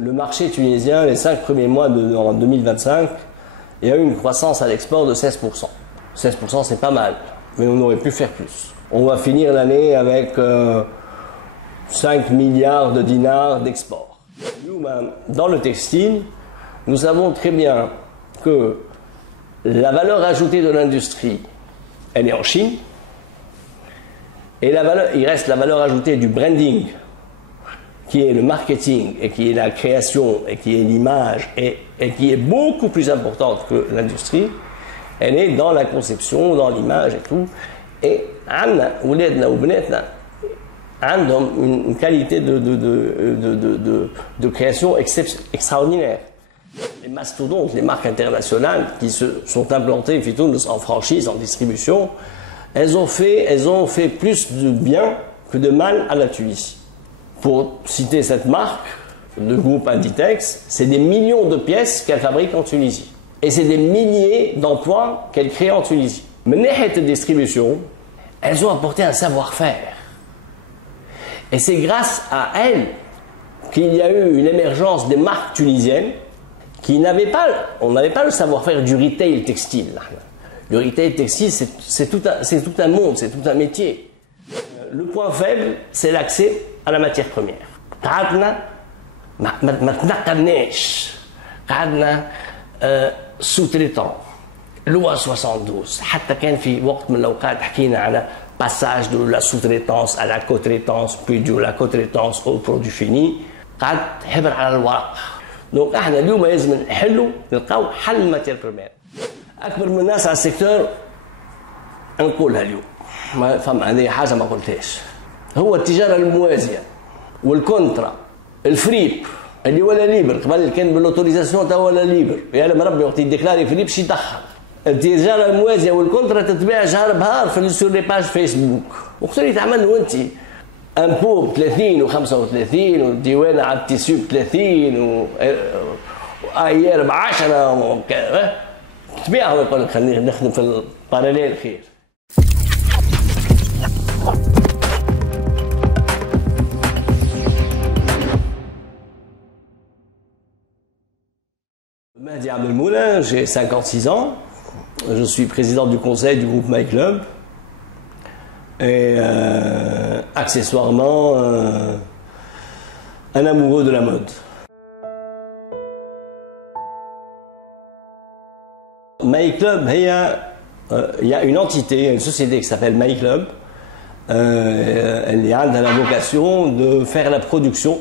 Le marché tunisien, les 5 premiers mois en 2025, il y a eu une croissance à l'export de 16%. 16%, c'est pas mal, mais on aurait pu faire plus. On va finir l'année avec 5 milliards de dinars d'export. Nous-mêmes, dans le textile, nous savons très bien que la valeur ajoutée de l'industrie, elle est en Chine, et il reste la valeur ajoutée du branding, qui est le marketing, et qui est la création, et qui est l'image, et qui est beaucoup plus importante que l'industrie. Elle est dans la conception, dans l'image et tout. Et une qualité de création extraordinaire. Les mastodontes, les marques internationales qui se sont implantées en franchise, en distribution, elles ont fait plus de bien que de mal à la Tunisie. Pour citer cette marque, le groupe Inditex, c'est des millions de pièces qu'elle fabrique en Tunisie. Et c'est des milliers d'emplois qu'elle crée en Tunisie. Mais les distribution, elles ont apporté un savoir-faire. Et c'est grâce à elles qu'il y a eu une émergence des marques tunisiennes qui n'avaient pas, on n'avait pas le savoir-faire du retail textile. Le retail textile, c'est tout un monde, c'est tout un métier. Le point faible, c'est l'accès à la matière première. sous-traitant. Loi 72. حتى كان في وقت من الأوقات حكينا على passage de la sous-traitance à la co-traitance, puis de la co-traitance au produit fini. قاعد حبر على الورق. دونك احنا اليوم لازم نلقاو حل ماتير بريمير. أكبر من الناس على السيكتور نقولها اليوم. ما فما هذه حاجة ما قلتهاش. هو التجارة الموازية والكونترا الفريب اللي ولا ليبر قبل كان بالاوتوريزاسيون تا ولا ليبر يعلم ربي وقت يديكلاري فريب شي يدخل التجاره الموازيه والكونترا تتباع شهر بهار في سور لي باج فيسبوك وقت اللي تعمل انت امبو ب 30 و35 والديوانه على التيسيو ب 30 وايار ب 10 تبيعها ويقول لك خلينا نخدم في الباراليل خير. Mahdi Abdelmoula, j'ai 56 ans, je suis président du conseil du groupe My Club et accessoirement un amoureux de la mode. My Club, il y a une entité, une société qui s'appelle My Club, elle a la vocation de faire la production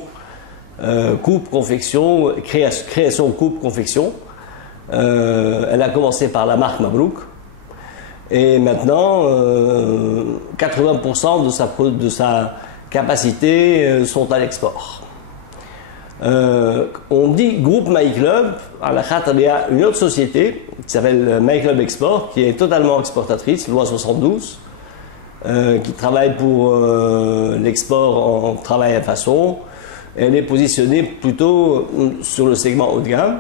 coupe, confection, création, coupe, confection. Elle a commencé par la marque Mabrouk et maintenant 80% de sa capacité sont à l'export. On dit groupe My Club, à la khatre il y a une autre société qui s'appelle My Club Export qui est totalement exportatrice, loi 72, qui travaille pour l'export en travail à façon. Elle est positionnée plutôt sur le segment haut de gamme.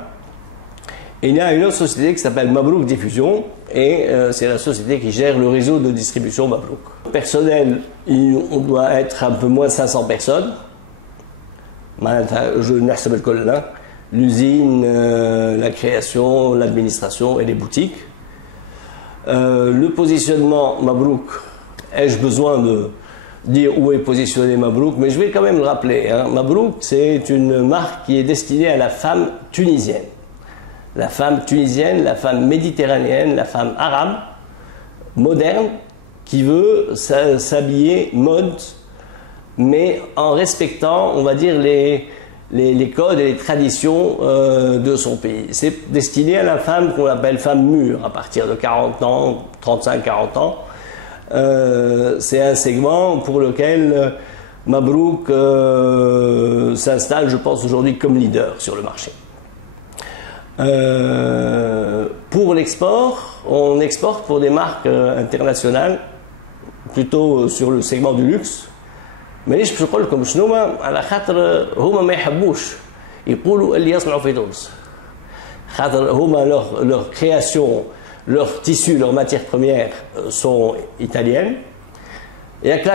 Et il y a une autre société qui s'appelle Mabrouk Diffusion et c'est la société qui gère le réseau de distribution Mabrouk. Personnel, on doit être un peu moins de 500 personnes. L'usine, la création, l'administration et les boutiques. Le positionnement Mabrouk, ai-je besoin de dire où est positionné Mabrouk, mais je vais quand même le rappeler. Mabrouk, c'est une marque qui est destinée à la femme tunisienne. La femme tunisienne, la femme méditerranéenne, la femme arabe, moderne, qui veut s'habiller mode, mais en respectant, on va dire, les codes et les traditions de son pays. C'est destiné à la femme qu'on appelle femme mûre, à partir de 40 ans, 35-40 ans. C'est un segment pour lequel Mabrouk s'installe, je pense, aujourd'hui comme leader sur le marché. Pour l'export, on exporte pour des marques internationales, plutôt sur le segment du luxe. مانيش باش نقول لكم شنو على خاطر هما ما يحبوش يقولوا اللي يصنعوا في تونس خاطر هما leur création, leurs tissus, leurs matières premières sont italiennes. Il n'y a que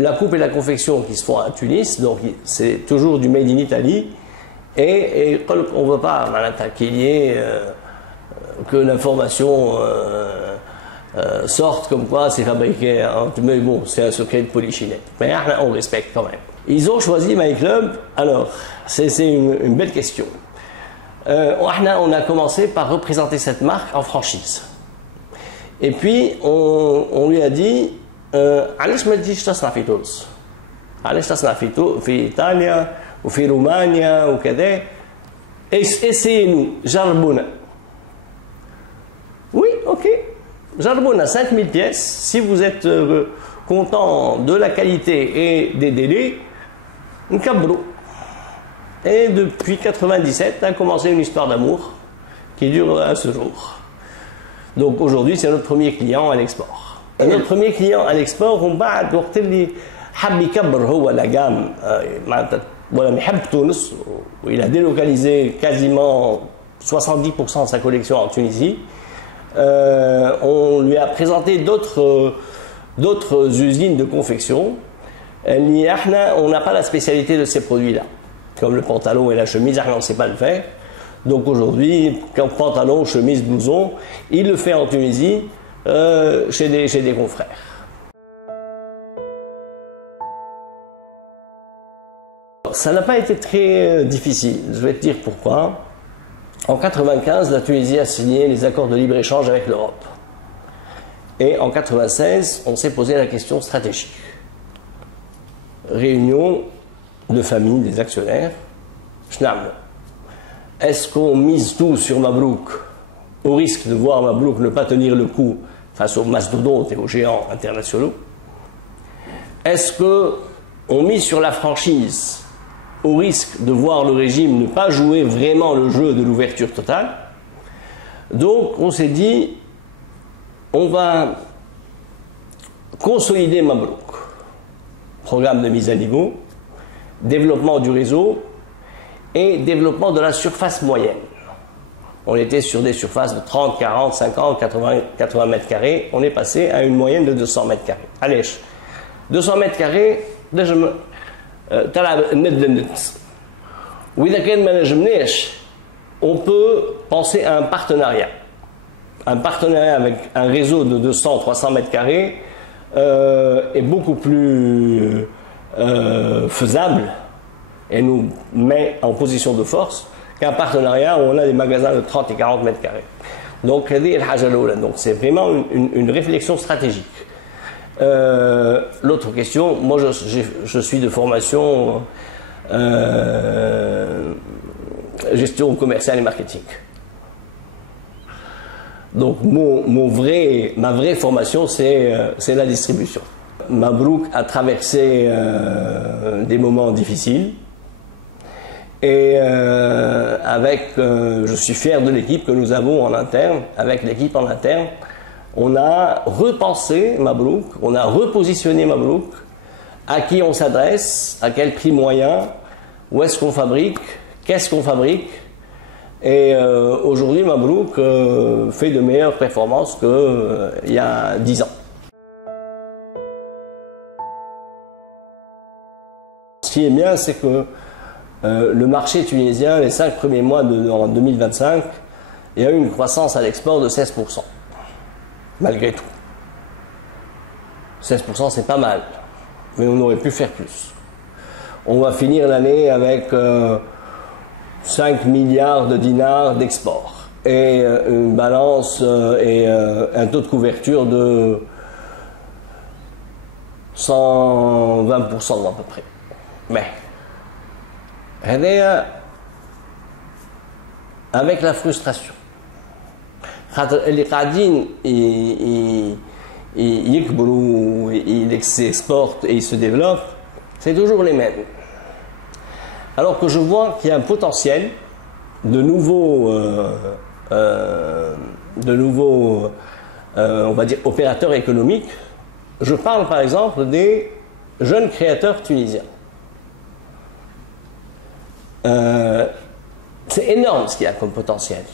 la coupe et la confection qui se font à Tunis, donc c'est toujours du made in Italy. Et on ne veut pas qu'il y ait que l'information sorte comme quoi c'est fabriqué, hein, mais bon, c'est un secret de polichinelle. Mais on respecte quand même. Ils ont choisi My Club, alors, c'est une belle question. On a commencé par représenter cette marque en franchise. Et puis, on lui a dit, علاش ما تجيش تصنع في تونس؟ علاش تصنع في إيطاليا وفي رومانيا وكذا؟ Essayez-nous, جربونا. Oui, ok. Jarbona, 5000 pièces. Si vous êtes content de la qualité et des délais, un cabrou. Et depuis 1997, a commencé une histoire d'amour qui dure à ce jour. Donc aujourd'hui, c'est notre premier client à l'export. Notre premier client à l'export, on va وقت اللي حب يكبر هو la gamme ولا يحب تونس, il a délocalisé quasiment 70% de sa collection en Tunisie. On lui a présenté d'autres usines de confection. On n'a pas la spécialité de ces produits-là. Comme le pantalon et la chemise, on ne sait pas le faire. Donc aujourd'hui, quand pantalon, chemise, blouson, il le fait en Tunisie chez des confrères. Ça n'a pas été très difficile. Je vais te dire pourquoi. En 1995, la Tunisie a signé les accords de libre-échange avec l'Europe. Et en 1996, on s'est posé la question stratégique. Réunion de famille des actionnaires. Est-ce qu'on mise tout sur Mabrouk au risque de voir Mabrouk ne pas tenir le coup face aux mastodontes et aux géants internationaux? Est-ce qu'on mise sur la franchise au risque de voir le régime ne pas jouer vraiment le jeu de l'ouverture totale? Donc on s'est dit, on va consolider Mabrouk. Programme de mise à niveau, développement du réseau et développement de la surface moyenne. On était sur des surfaces de 30, 40, 50, 80 mètres carrés. On est passé à une moyenne de 200 mètres carrés. Allez, 200 mètres carrés, déjà, on peut penser à un partenariat. Un partenariat avec un réseau de 200-300 mètres carrés est beaucoup plus faisable et nous met en position de force qu'un partenariat où on a des magasins de 30 et 40 mètres carrés. Donc c'est vraiment une réflexion stratégique. L'autre question, moi je suis de formation gestion commerciale et marketing. Donc ma vraie formation c'est la distribution. Mabrouk a traversé des moments difficiles et je suis fier de l'équipe que nous avons en interne. Avec l'équipe en interne, on a repensé Mabrouk, on a repositionné Mabrouk, à qui on s'adresse, à quel prix moyen, où est-ce qu'on fabrique, qu'est-ce qu'on fabrique. Et aujourd'hui, Mabrouk fait de meilleures performances qu'il y a 10 ans. Ce qui est bien, c'est que le marché tunisien, les 5 premiers mois en 2025, il y a eu une croissance à l'export de 16%. Malgré tout. 16% c'est pas mal, mais on aurait pu faire plus. On va finir l'année avec 5 milliards de dinars d'export et une balance et un taux de couverture de 120% à peu près. Mais avec la frustration. اللي قاعدين يكبروا ils s'exportent et ils se développent, c'est toujours les mêmes. Alors que je vois qu'il y a un potentiel de nouveaux on va dire opérateurs économiques. Je parle par exemple des jeunes créateurs tunisiens. C'est énorme ce qu'il y a comme potentiel.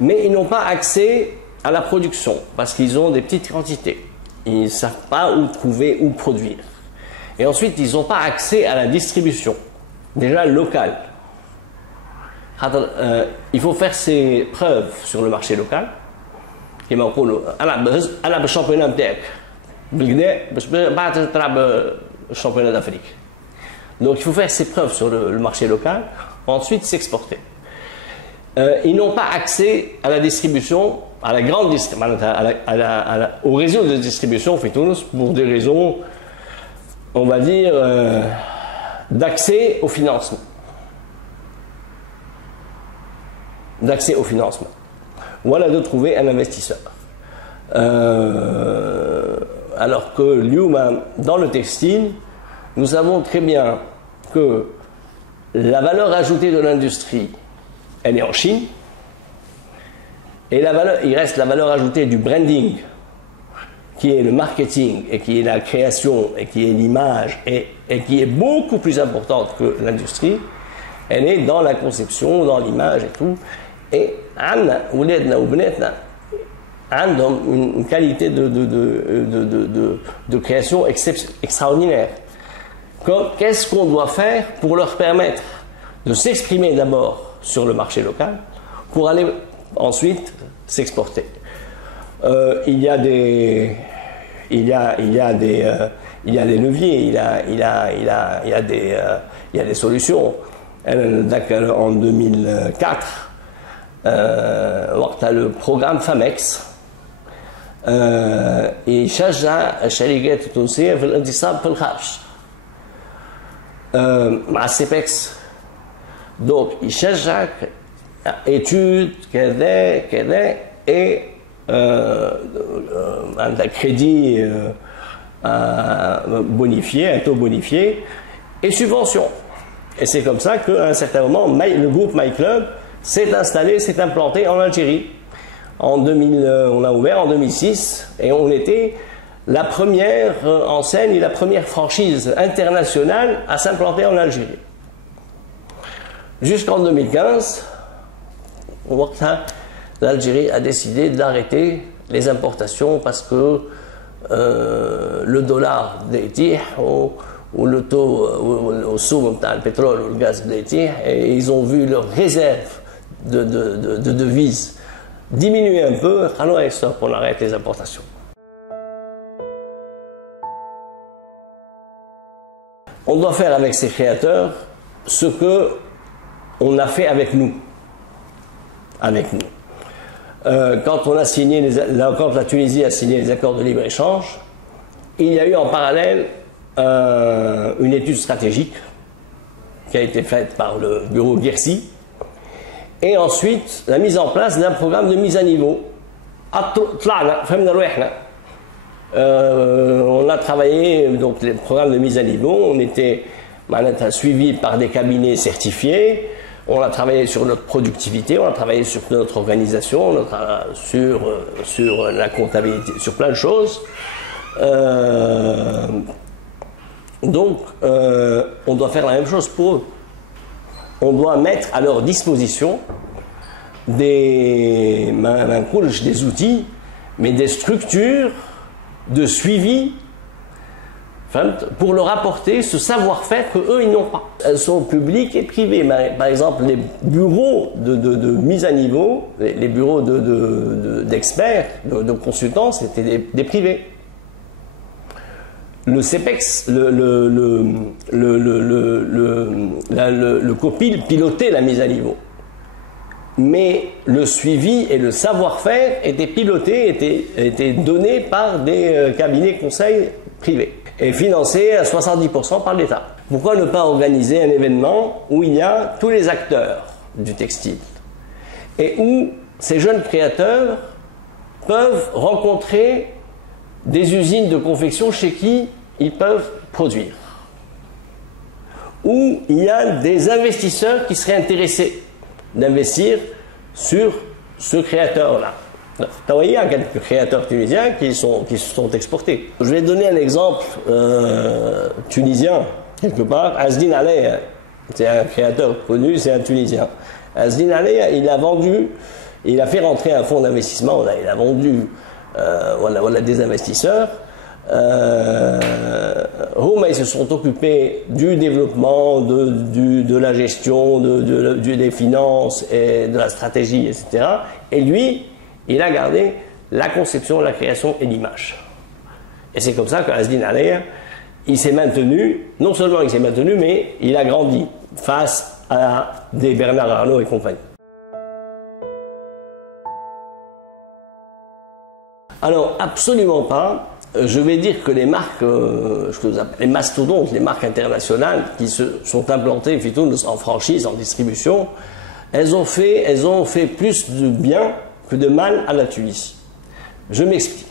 Mais ils n'ont pas accès à la production parce qu'ils ont des petites quantités. Ils ne savent pas où trouver, où produire. Et ensuite, ils n'ont pas accès à la distribution, déjà locale. Il faut faire ses preuves sur le marché local. كما نقولوا ألعب بالشامبيونات نتاعك بالكدا باش بعد تلعب الشامبيونات d'Afrique. Donc il faut faire ses preuves sur le marché local, ensuite s'exporter. Ils n'ont pas accès à la distribution, à la grande au réseau de distribution fait Tunis pour des raisons, on va dire, d'accès au financement. D'accès au financement. Voilà de trouver un investisseur. Alors que dans le textile, nous savons très bien que la valeur ajoutée de l'industrie, elle est en Chine, et il reste la valeur ajoutée du branding, qui est le marketing, et qui est la création, et qui est l'image, et qui est beaucoup plus importante que l'industrie. Elle est dans la conception, dans l'image et tout. Et une qualité de création extraordinaire. Qu'est-ce qu'on doit faire pour leur permettre de s'exprimer d'abord sur le marché local pour aller ensuite s'exporter? Il y a des leviers, il y a des solutions. En 2004, وقت le programme FAMEX يشجع الشركات التونسية في الانتصاب في الخارج مع السيبكس. donc يشجعك études كذا كذا et un crédit bonifié, un taux bonifié et subvention. Et c'est comme ça qu'à un certain moment, le groupe MyClub s'est installé, s'est implanté en Algérie. On a ouvert en 2006 et on était la première enseigne et la première franchise internationale à s'implanter en Algérie. Jusqu'en 2015, l'Algérie a décidé d'arrêter les importations parce que le dollar d'étire ou le taux au soum le pétrole ou le gaz d'étire, et ils ont vu leurs réserves de devises diminuer un peu. Alors on arrête les importations. On doit faire avec ces créateurs ce que on a fait avec nous. Quand la Tunisie a signé les accords de libre-échange, il y a eu en parallèle une étude stratégique qui a été faite par le bureau Guercy, et ensuite la mise en place d'un programme de mise à niveau. On a travaillé, donc les programmes de mise à niveau, on était suivis par des cabinets certifiés, on a travaillé sur notre productivité, on a travaillé sur notre organisation, sur la comptabilité, sur plein de choses. Donc, on doit faire la même chose pour eux. On doit mettre à leur disposition des outils, mais des structures de suivi pour leur apporter ce savoir-faire qu'eux, ils n'ont pas. Elles sont publiques et privées. Par exemple, les bureaux de mise à niveau, les bureaux d'experts, de consultants, c'était des privés. Le CEPEX, le COPIL pilotait la mise à niveau. Mais le suivi et le savoir-faire étaient pilotés, étaient donnés par des cabinets conseils privés et financés à 70% par l'État. Pourquoi ne pas organiser un événement où il y a tous les acteurs du textile et où ces jeunes créateurs peuvent rencontrer des usines de confection chez qui ils peuvent produire, où il y a des investisseurs qui seraient intéressés d'investir sur ce créateur-là. Il y a quelques créateurs tunisiens qui se sont exportés. Je vais donner un exemple tunisien, quelque part. Azdine Alea, c'est un créateur connu, c'est un Tunisien. Azdine Alea, il a fait rentrer un fonds d'investissement, il a vendu des investisseurs ils se sont occupés du développement, de la gestion, des finances, et de la stratégie, etc. Et lui, il a gardé la conception, la création et l'image. Et c'est comme ça que Azzedine Alaïa, il s'est maintenu, non seulement il s'est maintenu, mais il a grandi face à des Bernard Arnault et compagnie. Alors, absolument pas. Je vais dire que les marques, les mastodontes, les marques internationales qui se sont implantées en franchise, en distribution, elles ont fait plus de bien que de mal à la Tunisie. Je m'explique.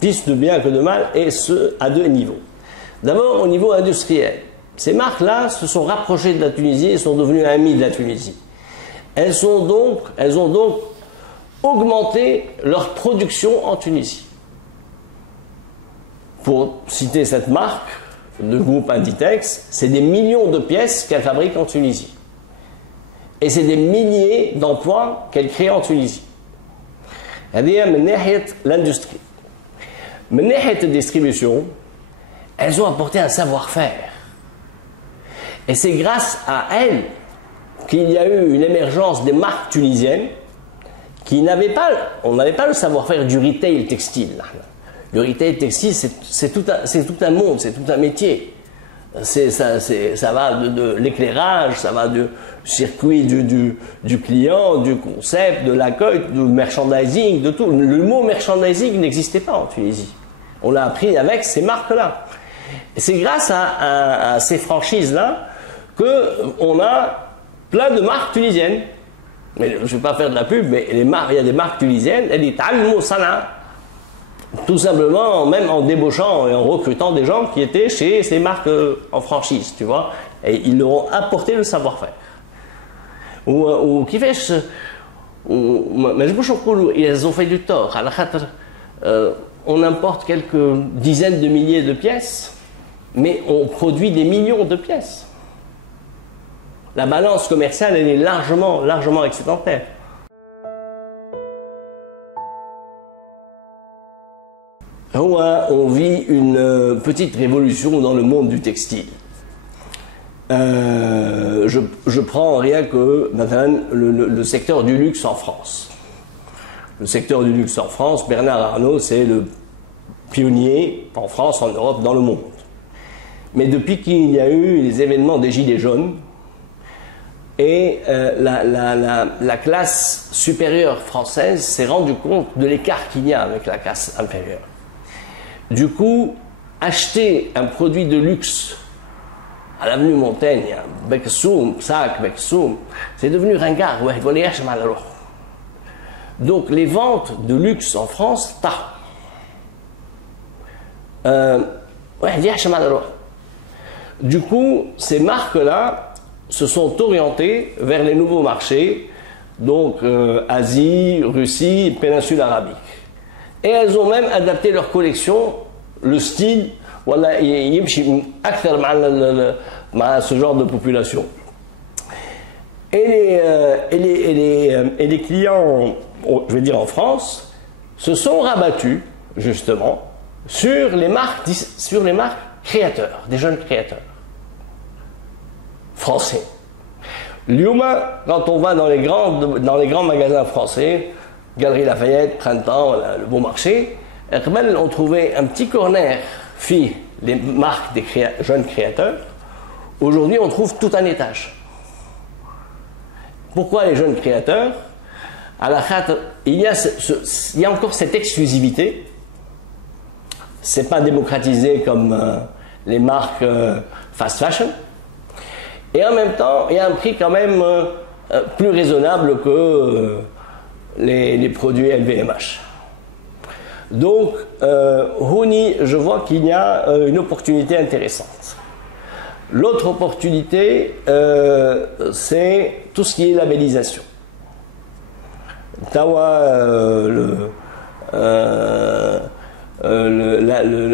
Plus de bien que de mal, et ce, à deux niveaux. D'abord, au niveau industriel. Ces marques-là se sont rapprochées de la Tunisie et sont devenues amies de la Tunisie. Elles ont donc augmenté leur production en Tunisie. Pour citer cette marque, le groupe Inditex, c'est des millions de pièces qu'elle fabrique en Tunisie. Et c'est des milliers d'emplois qu'elle crée en Tunisie. C'est-à-dire, l'industrie. Mais la distribution, elles ont apporté un savoir-faire. Et c'est grâce à elles qu'il y a eu une émergence des marques tunisiennes qui n'avaient pas, on n'avait pas le savoir-faire du retail textile. Le retail textile, c'est tout un monde, c'est tout un métier. Ça va de l'éclairage, ça va du circuit du client, du concept, de l'accueil, du merchandising, de tout. Le mot merchandising n'existait pas en Tunisie. On l'a appris avec ces marques-là. Et c'est grâce à ces franchises-là qu'on a plein de marques tunisiennes. Mais je ne vais pas faire de la pub, mais il y a des marques tunisiennes, elles disent tout simplement, même en débauchant et en recrutant des gens qui étaient chez ces marques en franchise, tu vois, et ils leur ont apporté le savoir-faire. Ou qui fait, mais je bouge ils ont fait du tort. On importe quelques dizaines de milliers de pièces, mais on produit des millions de pièces. La balance commerciale, elle est largement excédentaire. On vit une petite révolution dans le monde du textile. Je prends rien que le secteur du luxe en France. Le secteur du luxe en France, Bernard Arnault, c'est le pionnier en France, en Europe, dans le monde. Mais depuis qu'il y a eu les événements des Gilets jaunes, et la classe supérieure française s'est rendue compte de l'écart qu'il y a avec la classe inférieure. Du coup, acheter un produit de luxe à l'avenue Montaigne, Beksoum, Sac, Beksoum, c'est devenu ringard. Donc les ventes de luxe en France, du coup, ces marques-là se sont orientées vers les nouveaux marchés, donc Asie, Russie, péninsule arabique. Et elles ont même adapté leur collection, le style, à ce genre de population. Et les clients, je vais dire en France, se sont rabattus, justement, sur les marques créateurs, des jeunes créateurs français. L'Yuma, quand on va dans les grands magasins français, Galerie Lafayette, Printemps, le Bon Marché, on trouvait un petit corner les marques des jeunes créateurs. Aujourd'hui, on trouve tout un étage. Pourquoi les jeunes créateurs? Il y a encore cette exclusivité. C'est pas démocratisé comme les marques fast fashion. Et en même temps, il y a un prix quand même plus raisonnable que les produits LVMH. Donc, Houni, je vois qu'il y a une opportunité intéressante. L'autre opportunité, c'est tout ce qui est labellisation. Tawa,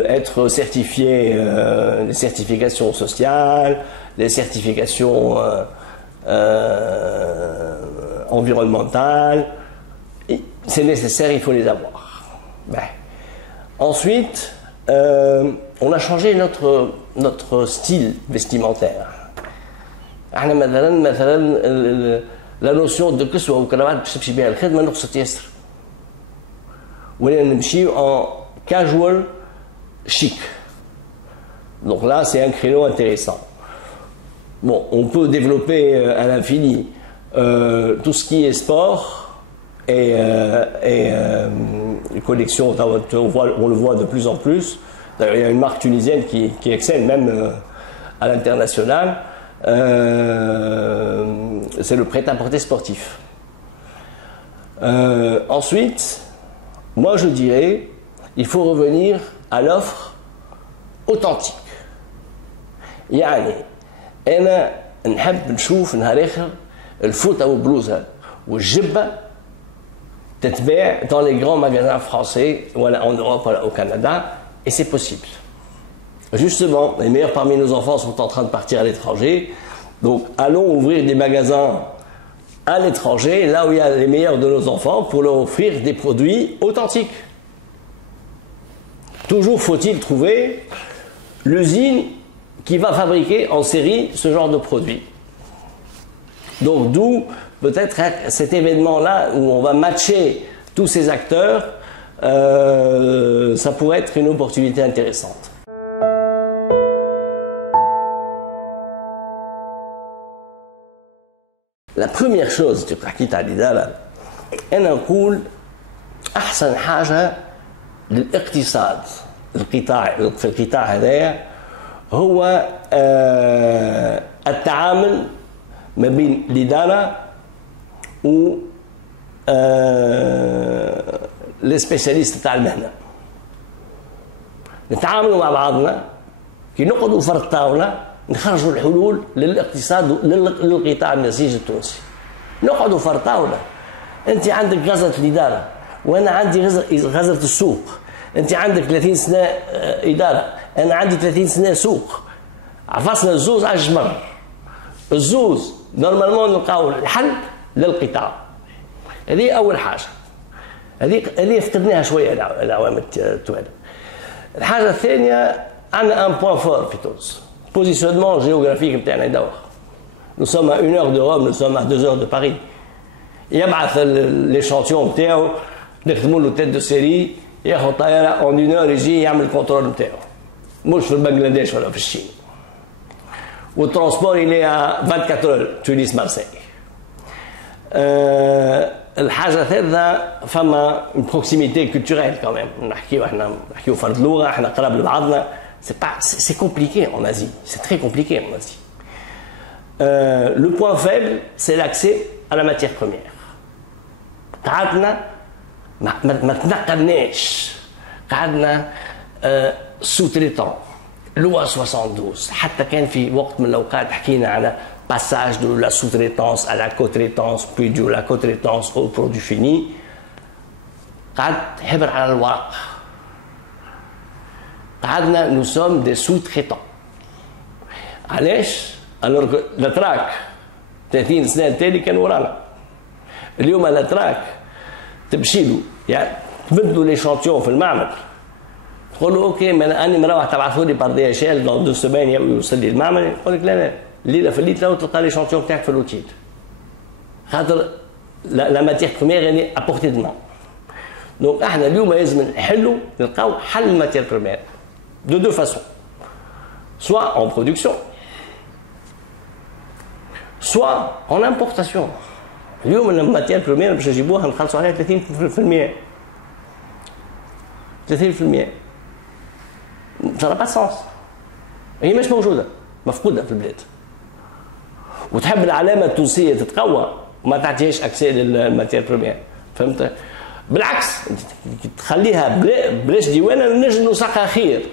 être certifié, les certifications sociales, les certifications environnementales, c'est nécessaire, il faut les avoir. Ensuite, on a changé notre style vestimentaire. La notion de que soit au cravate باش بها الخدمه نقصت ياسر. ولينا نمشيو en casual chic. Donc là, c'est un créneau intéressant. Bon, on peut développer à l'infini tout ce qui est sport et collection. On le voit de plus en plus. D'ailleurs, il y a une marque tunisienne qui excelle même à l'international. C'est le prêt-à-porter sportif. Ensuite, moi je dirais, il faut revenir à l'offre authentique. يعني أنا نحب نشوف نهار آخر الفوطة والبلوزة والجبة تتباع dans les grands magasins français, voilà, en Europe, voilà, au Canada, et c'est possible. Justement, les meilleurs parmi nos enfants sont en train de partir à l'étranger, donc allons ouvrir des magasins à l'étranger, là où il y a les meilleurs de nos enfants, pour leur offrir des produits authentiques. Toujours faut-il trouver l'usine qui va fabriquer en série ce genre de produit. Donc d'où peut-être cet événement-là où on va matcher tous ces acteurs, ça pourrait être une opportunité intéressante. La première chose que حكيت على الإدارة أنا نقول أحسن حاجة للاقتصاد في القطاع هذايا هو التعامل ما بين الإدارة و لي سبيسياليست تاع المهنة. نتعاملوا مع بعضنا كي نقعدوا في الطاولة نخرجوا الحلول للاقتصاد للقطاع النسيج التونسي. نقعدوا في الطاولة، أنت عندك غزرة الإدارة وأنا عندي غزرة السوق. أنت عندك 30 سنة إدارة، أنا عندي 30 سنة سوق. عفصنا الزوز على الجمر. الزوز نورمالمون نلقاو الحل للقطاع. هذه أول حاجة. هذه فقدناها شوية العوام التوالي. الحاجة الثانية عندنا ان بوان فور في تونس. بوزيسيونمون جيوغرافيك نتاعنا يدور. Nous sommes à 1 heure de Rome, nous sommes à 2 heures de Paris. يبعث l'échantillon نتاعو نخدموا له تيت دو سيري ياخذ طيارة en 1 heure يجي يعمل الكونترول نتاعو. مش في بنغلاديش ولا في الصين. والترونسبور إلي 24 heures تونس مارسيل. الحاجة الثالثة فما بروكسيميتي كولتوريل كمان. نحكيو فرد لغة، احنا قراب لبعضنا. C'est compliqué en Asie, c'est très compliqué en Asie. Le point faible, c'est l'accès à la matière première. قعدنا ما تنقلناش، قعدنا sous-traitant. loi 72 حتى كان في وقت من الأوقات حكينا على passage de la sous-traitance à la co-traitance, puis de la co-traitance au produit fini. قعد حبر على الورق. قعدنا nous sommes des sous-traitants. علاش؟ alors que الاتراك 30 سنة التالي كان ورانا. اليوم الاتراك تمشي له يعني تمدوا ليشانتيون في المعمل. تقول له اوكي ما انا مروح تبعثوا لي بار دي اتش ال دون 2 سيمين يوصل لي المعمل. يقول لك لا الليله في الليل تلقى لي شانتيون تاعك في الاوتيل. خاطر لا ماتيغ بروميير يعني ابورتي دو مان. دونك احنا اليوم لازم نحلوا نلقاو حل الماتيغ بروميير دو دو فاسون. سوا اون برودكسيون سوا اون امبورتاسيون. اليوم الماتيغ بروميير باش نجيبوها نخلصوا عليها 30%. 30% ça n'a pas de sens. هي مش موجوده، مفقوده في البلاد. وتحب العلامه التونسيه تتقوى وما تعطيهاش اكسي للماتير بروميير، فهمت؟ بالعكس تخليها بلاش ديوانه نجم نوثقها خير.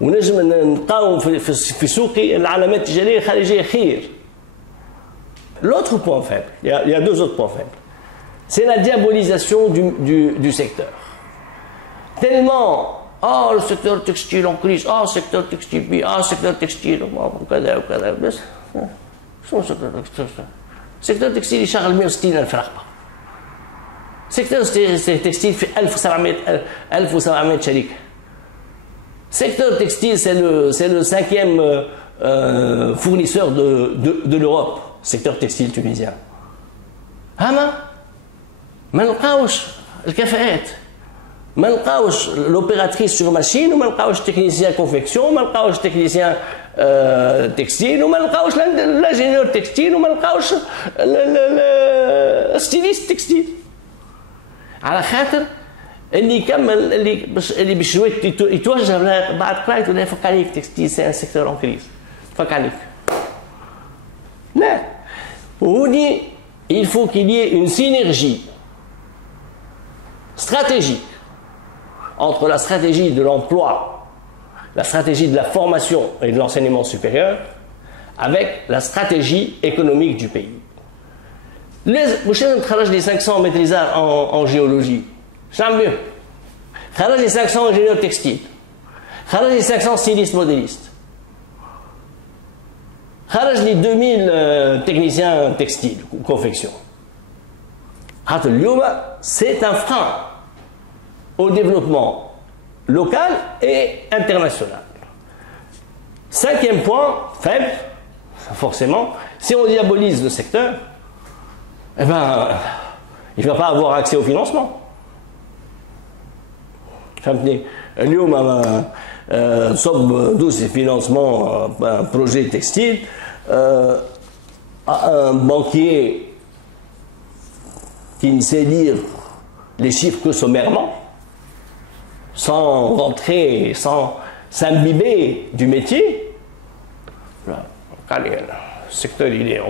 ونجم نلقاو في سوقي العلامات التجاريه الخارجيه خير. L'autre point faible, il y a 2 autres points faibles. C'est la diabolisation du secteur. Tellement, oh le secteur textile en crise, oh secteur textile, oh secteur textile, وكذا وكذا. بس شو secteur textile؟ secteur textile يشغل 160,000 رقبة. secteur textile في 1700 شركة. Secteur textile, c'est le cinquième fournisseur de l'Europe, secteur textile tunisien. Hama, ما نلقاوش الكفاءات، ما نلقاوش l'opératrice sur machine وما نلقاوش technicien confection وما نلقاوش technicien textile وما نلقاوش l'ingénieur textile وما نلقاوش styliste textile. على خاطر اللي يكمل اللي باش يتوجه بعد قرايته لا يفك عليك تكستيل سي ان سيكتور اون كريز، فك عليك. لا، وهوني il faut qu'il y ait une synergie stratégique entre la stratégie de l'emploi, la stratégie de la formation et de l'enseignement supérieur avec la stratégie économique du pays. مش لازم تخرج لي 500 maîtrisards en géologie. j'aime mieux. خرج لي 500 ingénieurs textiles. خرج لي 500 stylistes modélistes. خرج لي 2000 techniciens textiles ou confection. C'est un frein au développement local et international. Cinquième point, faible, forcément, si on diabolise le secteur, eh ben, il ne va pas avoir accès au financement. اليوم صب دوسي financement un projet textile à un banquier qui ne sait lire les chiffres que sommairement, sans rentrer, sans s'imbiber du métier. Le secteur il est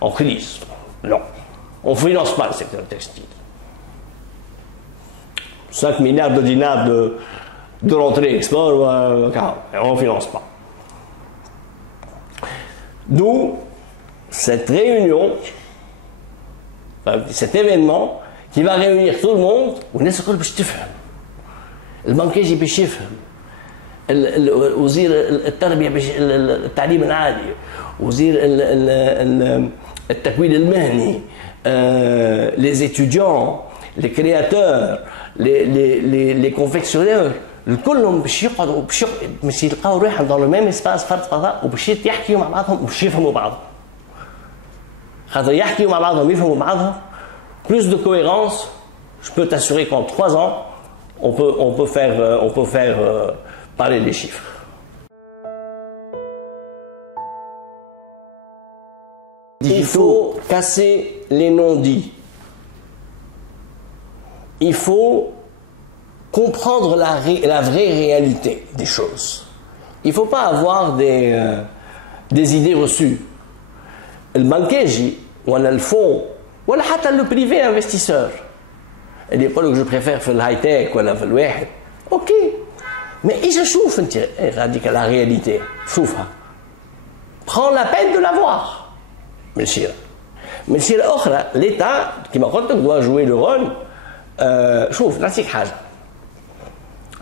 en crise. Non, on ne finance pas le secteur textile. 5 milliards de dinars de rentrée-export, on ne finance pas. D'où cette réunion, cet événement qui va réunir tout le monde. والناس الكل باش تفهم. البنكاجي باش يفهم. وزير التربية باش التعليم العالي، وزير التكوين المهني، les étudiants, les créateurs, les confectionneurs، الكلهم باش يقعدوا باش يلقاو روحهم dans le même espace فرد فضاء وباش يحكيوا مع بعضهم وباش يفهموا بعضهم. خاطر يحكيوا مع بعضهم يفهموا بعضهم. Plus de cohérence, je peux t'assurer qu'en 3 ans, on peut faire parler les chiffres. Il faut casser les non-dits. Il faut comprendre la vraie réalité des choses. Il ne faut pas avoir des idées reçues. Le banquier, ou le fonds, ou le privé investisseur. Il n'est pas que je préfère faire le high-tech ou le wahid. Ok. Mais je chauffe la réalité. Chauffe. Prends la peine de la voir. Mais si l'État, qui m'a dit doit jouer le rôle, chauffe, là c'est quelque chose.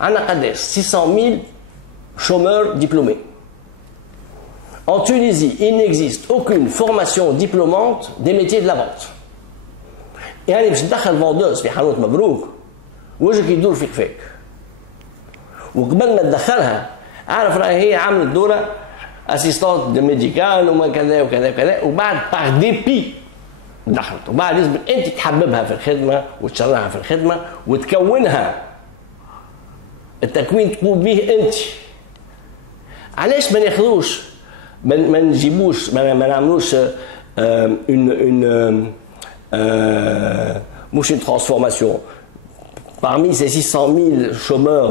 On a 600 000 chômeurs diplômés. En Tunisie, il n'existe aucune formation diplômante des métiers de la vente. Et يعني باش تدخل فوندوز في حانوت مبروك وجهك يدور فيك فيك. وقبل ما تدخلها اعرف راهي هي عملت دوره اسيستانت دو ميديكال وما كذا وكذا وكذا، وبعد باغ ديبي دخلت، وبعد لازم انت تحببها في الخدمه وتشرعها في الخدمه وتكونها التكوين تقوم به انت. علاش ما ناخذوش ما نجيبوش ما نعملوش une transformation parmi ces 600 000 chômeurs,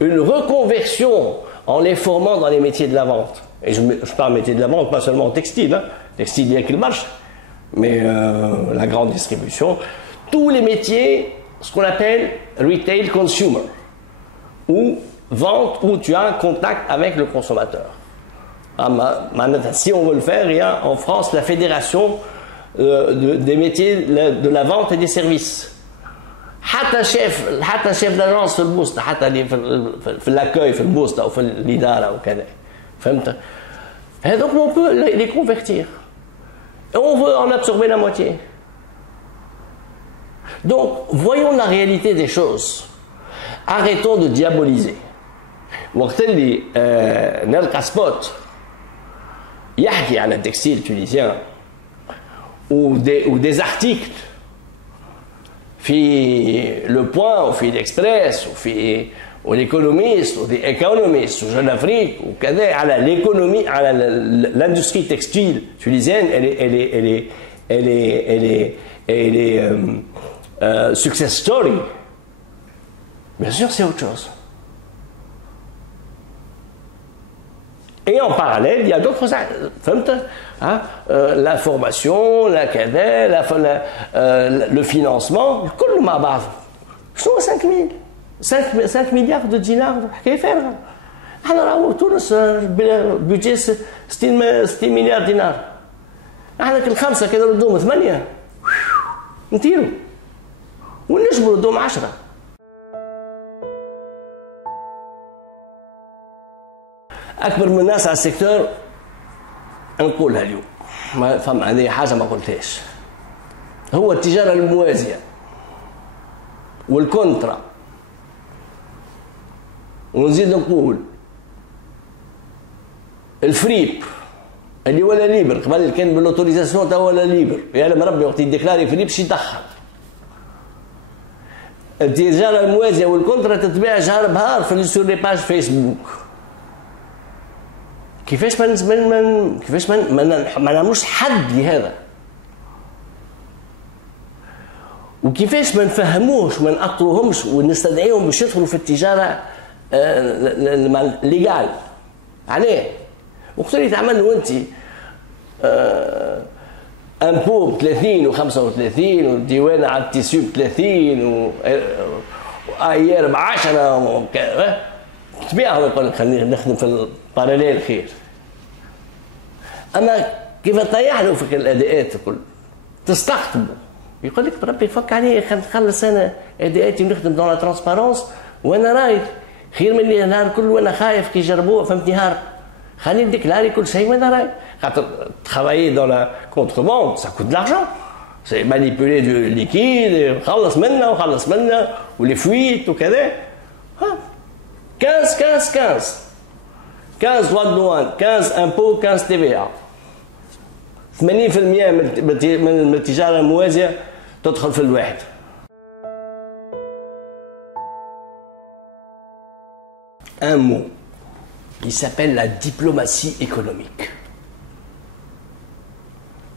une reconversion en les formant dans les métiers de la vente. Et je parle métiers de la vente, pas seulement textile, hein. Textile bien qu'il marche, mais la grande distribution, tous les métiers, ce qu'on appelle retail consumer, ou vente où tu as un contact avec le consommateur. Si on veut le faire, il y a en France la fédération des métiers de la vente et des services. حتى شيف d'agence في البوسطة، حتى اللي في l'accueil في البوسطة أو في الإدارة وكذا، فهمت؟ Et donc on peut les convertir. Et on veut en absorber la moitié. Donc voyons la réalité des choses. Arrêtons de diaboliser. وقت اللي نلقى سبوت يحكي عن التكستيل تونسيان ودي ارتيكل في لو بوان وفي الاكسبريس وفي والايكونوميست ودي ايكونوميست وجون افريك وكذا على ليكونومي على الاندستري تكستيل تونسيان elle est success story. Bien sûr, c'est autre chose. Et en parallèle, il y a d'autres hein, la formation, la cadette, le financement, كل مع بعض. شنو 5 مليار de dinars حكاية فارغة. احنا راهو تونس بيجي 60 مليار دينار. احنا كل 5 كده ردوهم 8 نطيروا ونجبروا ردوهم 10. أكبر من الناس على السيكتور نقولها اليوم ما فما هذه حاجة ما قلتهاش هو التجارة الموازية والكونترا ونزيد نقول الفريب اللي ولا ليبر قبل كان بالاوتوريزاسيون تا ولا ليبر يعلم ربي وقت يديكلاري فريب شي يدخل التجارة الموازية والكونترا تتباع جهر بهار في سور لي باج فيسبوك كيفاش ما نعملوش حد لهذا وكيفاش ما نفهموش وما نأطروهمش ونستدعيهم باش يدخلوا في التجارة ليغال عليه وقت اللي تعملوا انت امبو ب 30 و35 والديوان على التيسيو ب 30 وايار ب 10 تبيعهم يقول لك خلينا نخدم في الباراليل خير اما كيف تطيح له في الاداءات الكل تستقطبه يقول لك بربي فك عليه نخلص انا اداءاتي ونخدم دون لا ترونسبارونس وانا رايد خير من اللي نهار كل وانا خايف كي يجربوه فهمت نهار خليني نديكلاري كل شيء وانا رايد خاطر travailler dans la contrebande ça coûte de l'argent c'est manipuler du liquide خلص منا وخلص منا ولي فويت وكذا 15 droits de douane 15 impôts 15 TVA 80% من التجارة الموازية تدخل في الواحد un mot qui s'appelle la diplomatie économique.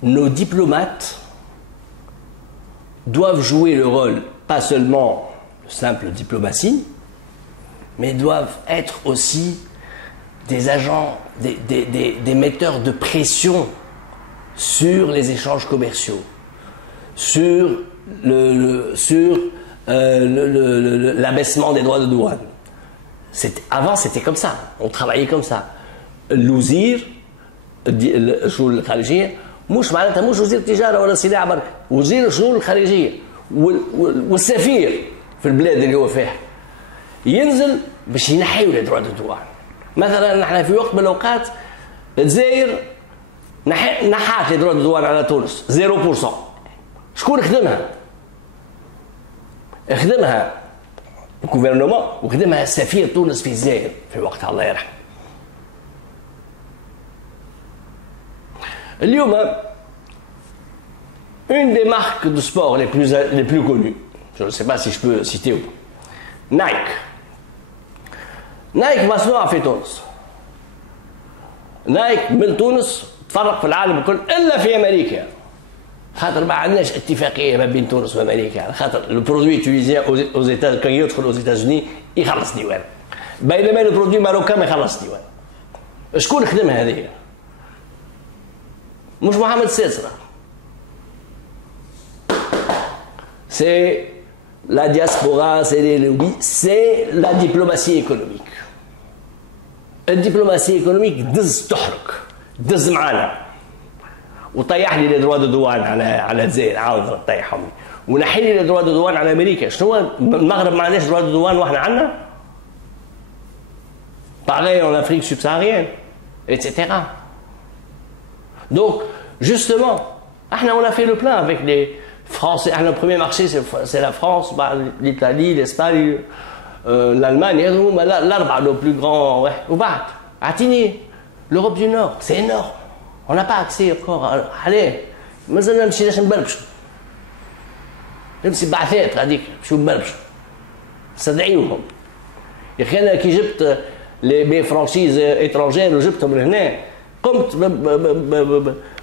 Nos diplomates doivent jouer le rôle, pas seulement de simple diplomatie, mais doivent être aussi des agents, des metteurs de pression sur les échanges commerciaux, sur l'abaissement des droits de douane. Avant c'était comme ça, on travaillait comme ça. الوزير الشؤون الخارجية مش معناتها مش وزير التجارة ولا الصناعة برك، وزير الشؤون الخارجية والسفير في البلاد اللي هو فيها ينزل باش ينحيوا لي دروا دو دوان. مثلا نحن في وقت من الأوقات الجزائر نحات لي دروا دو دوان على تونس 0%. شكون خدمها؟ خدمها الجوفرنمون وخدمها سفير تونس في الجزائر في وقتها الله يرحمه. اليوم une des marques de sport les plus connues, je ne sais pas si je peux citer ou pas, نايك مصنوعة في تونس. نايك من تونس تفرق في العالم الكل إلا في أمريكا خاطر ما عندناش اتفاقية ما بين تونس وأمريكا خاطر البرودوي تونيزيان أوز إيتاز كان يدخل أوز إيتازوني يخلص ديوان بينما البرودوي ماروكان ما يخلص ديوان. شكون خدمها هذه؟ مش محمد الساسرة. C'est la diaspora, c'est les lobbies, c'est la diplomatie économique. الدبلوماسية ايكونوميك دز تحرك دز معانا وطيح لي الدروا دو دوان على الجزائر عاود طيحهم ونحي لي الدروا دو دوان على امريكا. شنو المغرب ما عندناش دروا دو دوان واحنا عندنا؟ pareil en Afrique subsaharienne etc. Donc justement on a fait le plein avec les Français. Le premier marché c'est la France, l'Italie, l'Espagne, l'Allemagne, l'arbre le plus grand, ouais. Ou pas, Atini, l'Europe du Nord, c'est énorme. On n'a pas accès encore. Allez, مثلا نمشي لاش نبربشوا. نمشي بعثات هذيك شو نبربشوا. استدعيوهم. يا اخي انا كي جبت لي فرانشيز اترونجير وجبتهم لهنا قمت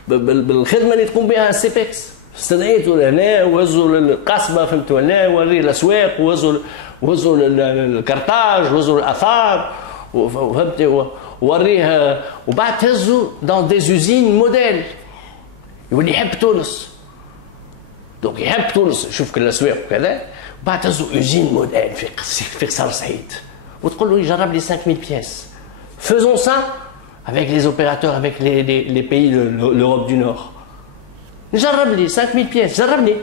بالخدمه اللي تقوم بها السيبكس. استدعيته لهنا وهزوا للقصبه فهمتوا هنا وريه الاسواق وهزوا الكرتاج وهزوا الاثار وفهمتي وريه وبعد تهزوا دون دي زوزين موديل يولي يحب تونس دونك يحب تونس يشوف كل الاسواق وكذا وبعد تهزوا اوزين موديل في قصر سعيد وتقول له يجرب لي 5000 pièces. Faisons ça avec les opérateurs, avec les pays de l'Europe du Nord. نجرب لي 5000 pièces جربني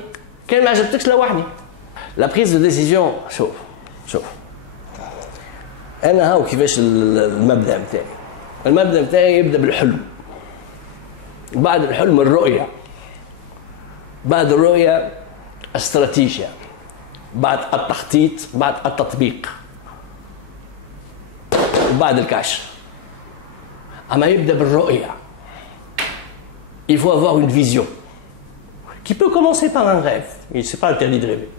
كان ما عجبتكش لوحدي. لا بريز دو ديسيزيون شوف انا هاو كيفاش المبدا نتاعي. المبدا نتاعي يبدا بالحلم، بعد الحلم الرؤيه، بعد الرؤيه استراتيجيه، بعد التخطيط، بعد التطبيق، وبعد الكاش. اما يبدا بالرؤيه. Il faut avoir une vision qui peut commencer par un rêve. Il n'est pas interdit de rêver.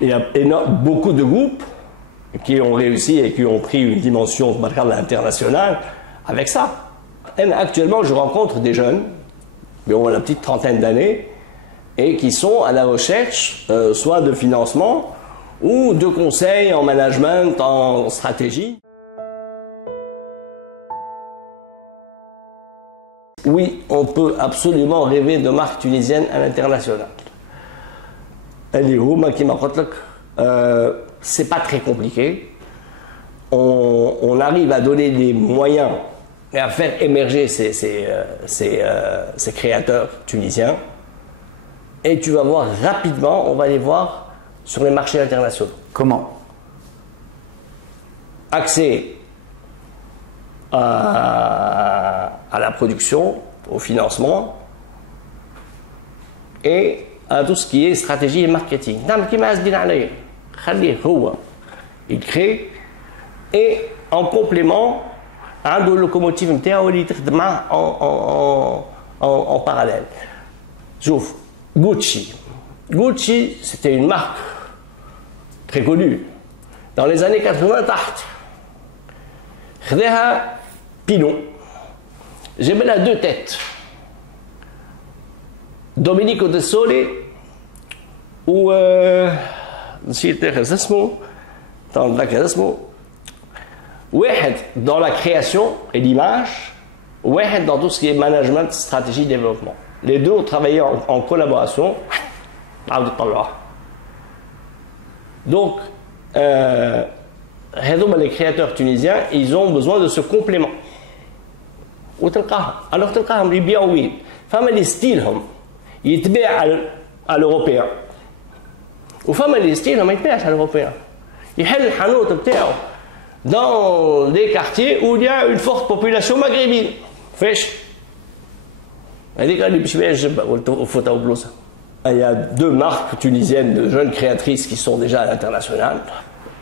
Il y a beaucoup de groupes qui ont réussi et qui ont pris une dimension internationale avec ça. Et actuellement, je rencontre des jeunes qui ont la petite trentaine d'années et qui sont à la recherche soit de financement ou de conseils en management, en stratégie. Oui, on peut absolument rêver de marque tunisienne à l'international. C'est pas très compliqué. On arrive à donner des moyens et à faire émerger ces créateurs tunisiens. Et tu vas voir rapidement, on va les voir sur les marchés internationaux. Comment? Accès à la production, au financement et à tout ce qui est stratégie et marketing. Il crée et en complément un de locomotive en parallèle. J'ouvre Gucci. Gucci, c'était une marque très connue. Dans les années 80, Pinot. J'ai mis là deux têtes. Domenico De Sole ou نسيت اسمه نتذكر اسمه واحد dans la création et l'image واحد dans tout ce qui est management, stratégie, développement. Les deux ont travaillé en collaboration. Donc les créateurs tunisiens, ils ont besoin de ce complément. Alors تلقاهم يبيعوا وين؟ فما اللي ستيلهم يتباع على الأوروبيان وفما اللي ستيلهم ما يتباعش على الأوروبيان. يحل الحانوت بتاعه dans des quartiers où il y a une forte population maghrébine. فاش؟ هذيك اللي باش يبيع الجبة والفوطة والبلوزة. Il y a deux marques tunisiennes de jeunes créatrices qui sont déjà à l'international.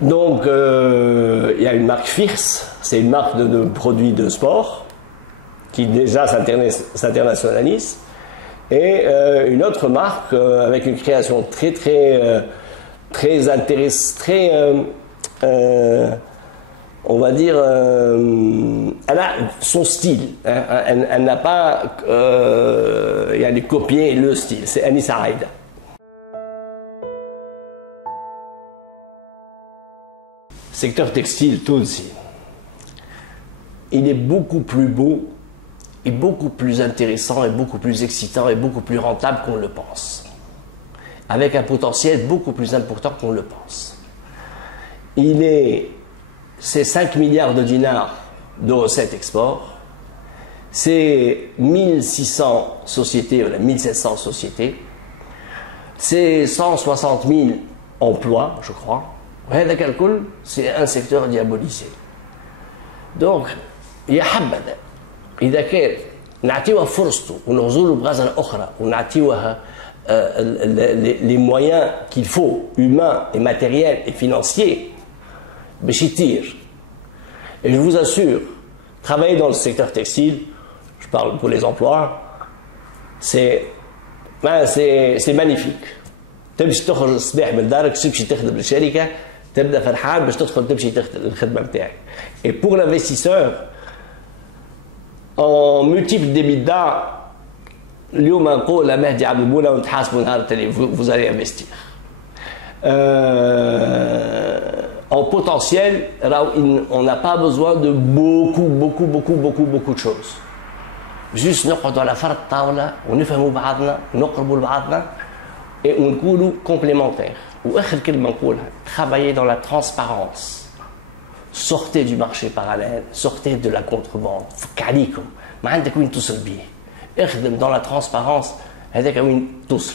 Donc il y a une marque Fierce, c'est une marque de produits de sport qui déjà s'internationalise, et une autre marque avec une création très intéressante, très on va dire, elle a son style, hein, elle n'a pas il y a les copier le style, c'est Anissa Aïda. Secteur textile tout aussi, il est beaucoup plus beau et beaucoup plus intéressant et beaucoup plus excitant et beaucoup plus rentable qu'on le pense, avec un potentiel beaucoup plus important qu'on le pense. C'est 5 milliards de dinars de recettes export, c'est 1600 sociétés, ou 1700 sociétés, c'est 160 000 emplois, je crois. C'est un secteur diabolisé. Donc, يا حبذا إذا كان نعطيوها فرصته ونغزولوا بغزل أخرى ونعطيوها les moyens qu'il faut, humains et matériels et financiers, et je vous assure, travailler dans le secteur textile, je parle pour les emplois, c'est magnifique. تمشي تخرج الصباح من دارك تمشي تخدم للشركه تبدا فرحان باش تدخل تمشي تخدم الخدمه نتاعك. Et pour l'investisseur, en multiple d'EBITDA, اليوم نقول لمهدي عبد البولا ونتحاسبوا نهار التالي vous allez investir. En potentiel, on n'a pas besoin de beaucoup de choses. Juste نقعدوا على فرد طاوله ونفهموا بعضنا ونقربوا لبعضنا et ونكونوا complémentaires. واخر كلمه نقولها, travaillez dans la transparence. Sortez du marché parallèle, sortez de la contrebande. فك عليكم, ما عندك وين توصل بيه. اخدم dans la transparence, هذاك وين توصل.